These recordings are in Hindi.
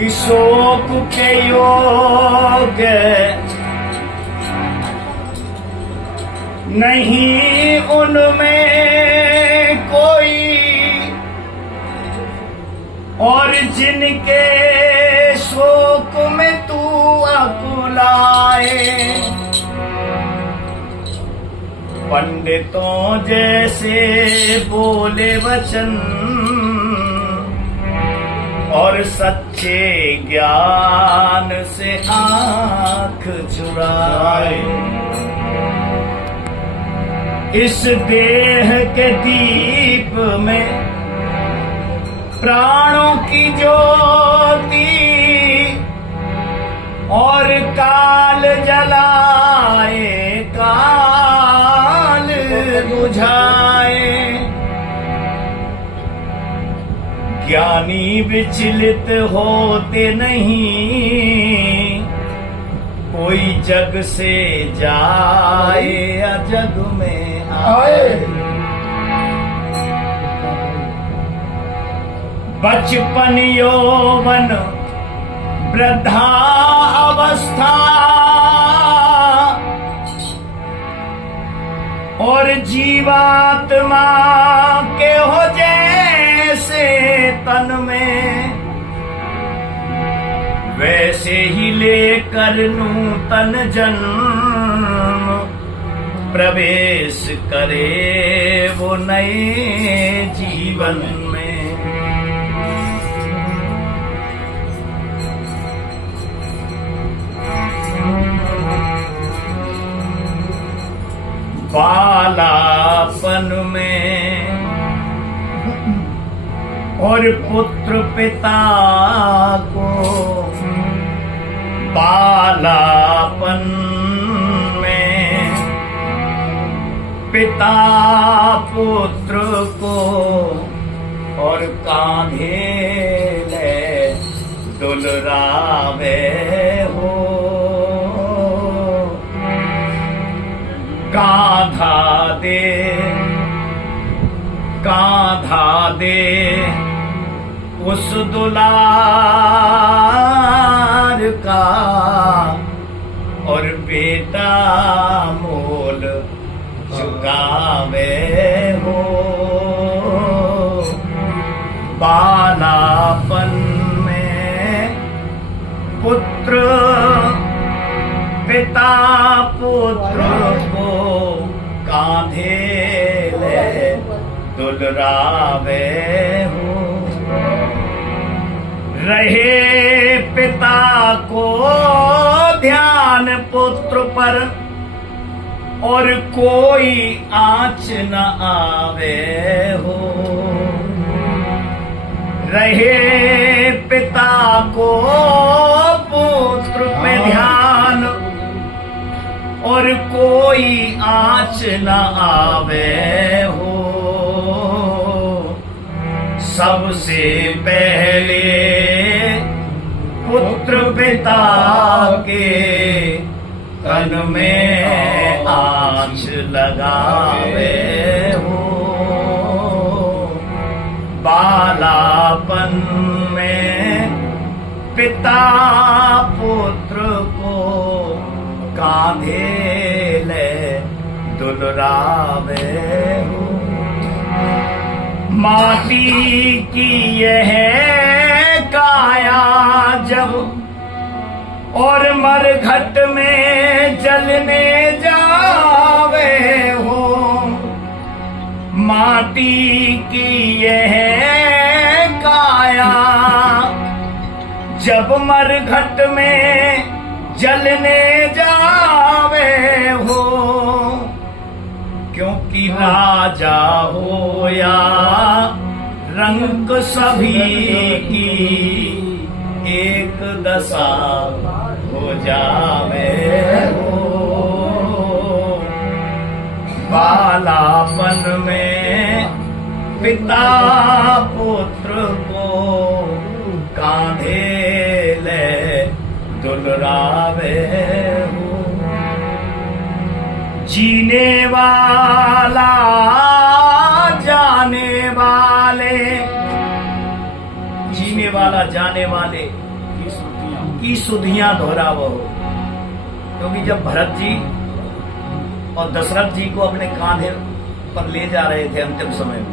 कि शोक के योग नहीं उनमें कोई, और जिनके शोक में तू अकुलाए, पंडितों जैसे बोले वचन और सच्चे ज्ञान से आंख चुराए। इस देह के दीप में प्राणों की ज्योति और काल जलाए काल बुझाए। ज्ञानी विचलित होते नहीं, कोई जग से जाए या जग में आए। बचपन यौवन वृद्धा अवस्था और जीवात्मा के हो जैसे तन में, वैसे ही लेकर नूतन जन्म प्रवेश करे वो नए जीवन में। बालापन में और पुत्र पिता को, बालापन में पिता पुत्र को और कान्हे ले दुलरावे हो। कांधा दे उस दुलार का, और बेटा मोल चुकावे हो। बालापन में पुत्र पिता पुत्र को कांधे ले दुलरावे हो। रहे पिता को ध्यान पुत्र पर, और कोई आँच न आवे हो। रहे पिता को पुत्र पे ध्यान, और कोई आँच न आवे हो। सबसे पहले पुत्र पिता के तन में आँच लगावे हो। बालापन में पिता पुत्र को कांधे ले दुलरावे हो। माटी की यह काया जब और मरघट में जलने जावे हो। माटी की यह काया जब मरघट में जलने जावे हो। क्योंकि राजा हो या रंग सभी की एक दशा हो जावे हो। बालापन में पिता पुत्र को कांधे ले दुलरावे हो। जीने वाला जाने वाले, जीने वाला जाने वाले की सुधियां दोहरावो। क्योंकि जब भरत जी और दशरथ जी को अपने कांधे पर ले जा रहे थे अंतिम समय में,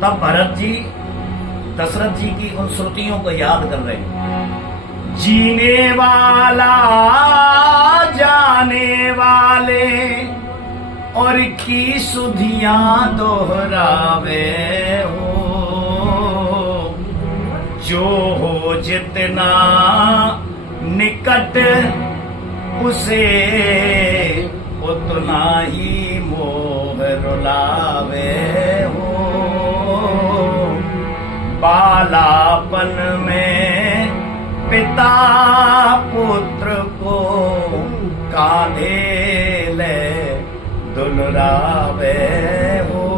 तब भरत जी दशरथ जी की उन श्रुतियों को याद कर रहे हैं। जीने वाला जाने वाले और की सुधियां दोहरावे हो, जो हो जितना निकट उसे उतना ही मोह रुलावे हो। बालापन में पिता पुत्र को कांधे ले दुलरावे हो,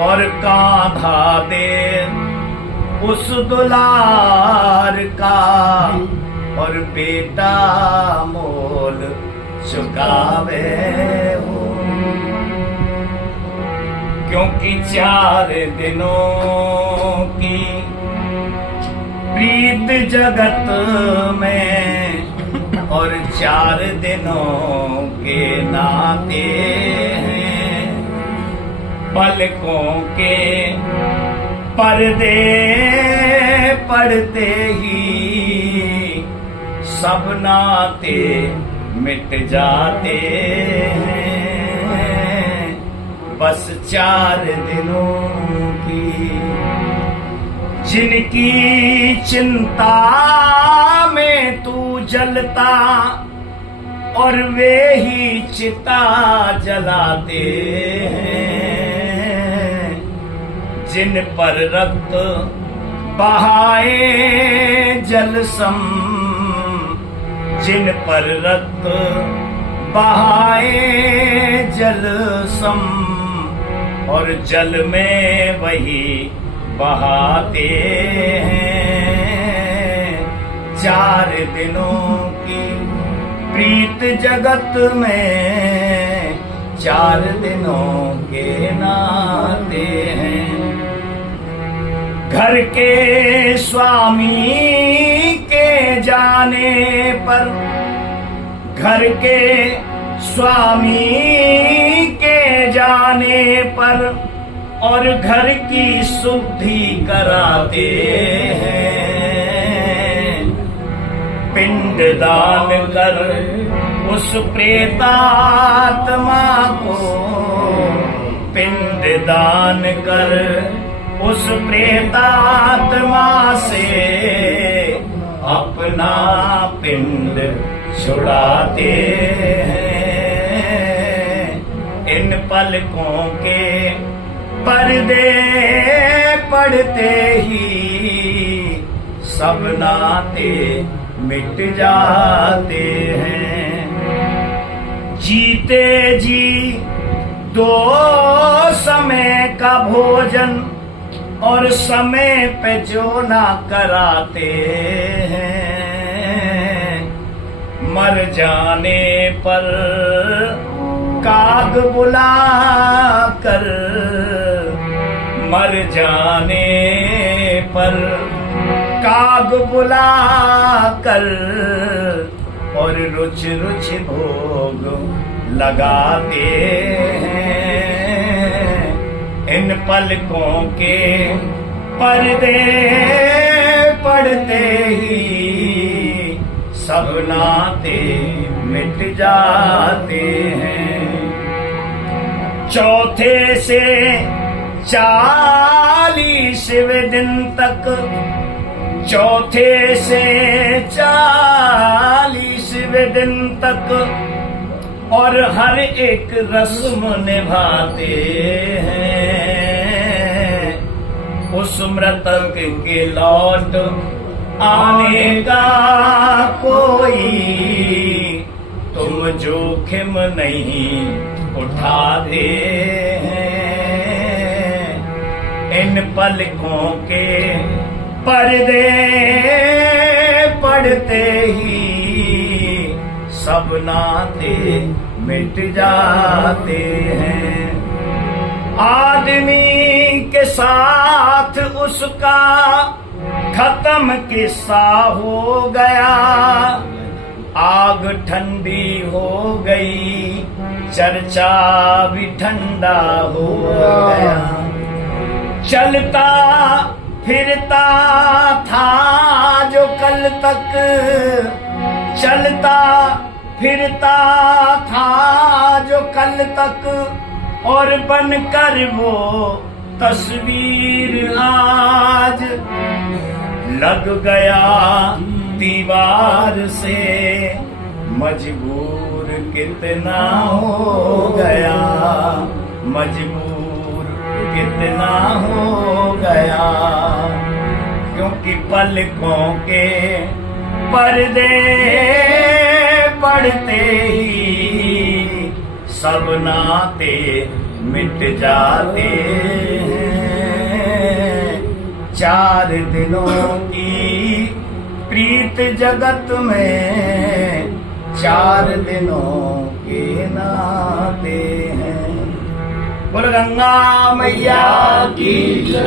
और कांधा दे उस दुलार का, और बेटा मोल चुकावे हो। क्योंकि 4 दिनों की प्रीत जगत में, और 4 दिनों के नाते हैं। पलकों के पर्दे पड़ते ही सब नाते मिट जाते हैं। बस 4 दिनों की जिनकी चिंता में तू जलता, और वे ही चिता जलाते हैं। जिन पर रक्त बहाए जल सम, जिन पर रक्त बहाए जल सम, और जल में वही बहाते हैं। 4 दिनों की प्रीत जगत में, 4 दिनों के नाते हैं। घर के स्वामी के जाने पर, घर के स्वामी के जाने पर, और घर की शुद्धि कराते हैं। पिंड दान कर उस प्रेतात्मा को, पिंड दान कर उस प्रेतात्मा से, अपना पिंड छुड़ाते हैं। इन पलकों के पर्दे पड़ते ही सब नाते मिट जाते हैं। जीते जी 2 समय का भोजन, और समय पे जो ना कराते हैं। मर जाने पर काग बुला कर, मर जाने पर काग बुला कर, और रुच रुच भोग लगाते हैं। इन पलकों के पर्दे पड़ते ही सब नाते मिट जाते हैं। चौथे से 40वें दिन तक, चौथे से 40वें दिन तक, और हर एक रस्म निभाते हैं। उस मृतक के लौट आने का कोई तुम जोखिम नहीं उठाते हैं। इन पलकों के पर्दे पड़ते ही सब नाते मिट जाते हैं। आदमी के साथ उसका खत्म किस्सा हो गया, आग ठंडी हो गई, चर्चा भी ठंडा हो गया। चलता फिरता था जो कल तक, चलता फिरता था जो कल तक, और बनकर वो तस्वीर आज लग गया दीवार से, मजबूर कितना हो गया, मजबूर कितना हो गया। क्योंकि पलकों के पर्दे पड़ते ही सब नाते मिट जाते हैं। 4 दिनों की प्रीत जगत में 4 दिनों के नाते हैं। बोल गंगा मैया की।